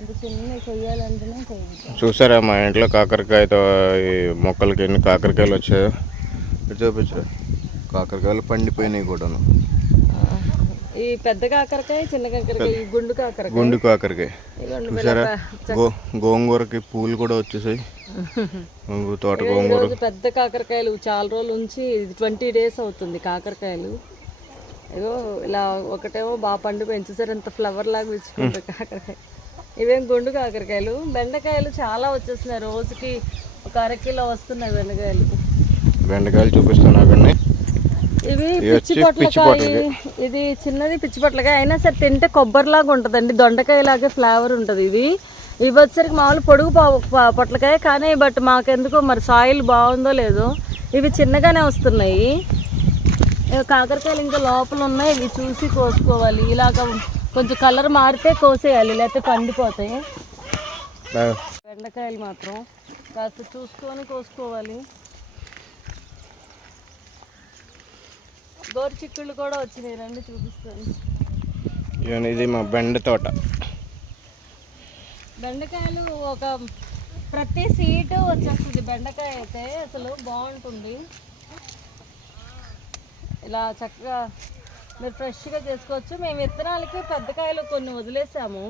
ఇంత చిన్న కొయ్యాలంటేనే కొయ్యాలి. చూసారా మా ఇంట్లో కాకరకాయతో ఈ మొక్కలకి ఎన్ని కాకరకాయలు వచ్చాయో చూపించరా. కాకరకాయలు పండిపోయినాయి కూడాను. ఈ పెద్ద కాకరకాయ, చిన్న కాకరకాయ, గుండు కాకరకాయ, గుండు కాకరకాయ చూసారా. గోంగూరకి పూలు కూడా వచ్చేసాయి. తోట గోంగూర. పెద్ద కాకరకాయలు చాలా రోజుల నుంచి 20 days అవుతుంది కాకరకాయలు. ఏదో ఇలా ఒకటేమో బాగా పండు పెంచేసారు, అంత ఫ్లవర్ లాగా విచ్చుకుంటారు కాకరకాయ. ఇవేం గుండు కాకరకాయలు. బెండకాయలు చాలా వచ్చేస్తున్నాయి, రోజుకి 1 అర కిలో వస్తున్నాయి బెండకాయలు. బెండకాయలు చూపిస్తాను అవన్నీ. ఇవి పిచ్చి పొట్లకాయ, ఇది చిన్నది పిచ్చి పొట్లకాయ. అయినా సరే తింటే కొబ్బరిలాగా ఉంటుందండి, దొండకాయ లాగే ఫ్లేవర్ ఉంటుంది. ఇవి వచ్చేసరికి మామూలు పొడుగు పొట్లకాయ, కానీ బట్ మాకెందుకో మరి సాయిల్ బాగుందో లేదో ఇవి చిన్నగానే వస్తున్నాయి. కాకరకాయలు ఇంకా లోపల ఉన్నాయి, ఇవి చూసి కోసుకోవాలి. ఇలాగ కొంచెం కలర్ మారితే కోసేయాలి, లేకపోతే పండిపోతాయి. బెండకాయలు మాత్రం కాస్త చూసుకొని కోసుకోవాలి. గోరు చిక్కుళ్ళు కూడా వచ్చినాయి, రండి చూపిస్తాను. ఇది మా బెండ తోట. బెండకాయలు ఒక ప్రతి సీటు వచ్చేస్తుంది. బెండకాయ అయితే అసలు బాగుంటుంది. ఇలా చక్కగా మీరు ఫ్రెష్గా చేసుకోవచ్చు. మేము విత్తనాలకి పెద్ద కాయలు కొన్ని వదిలేసాము.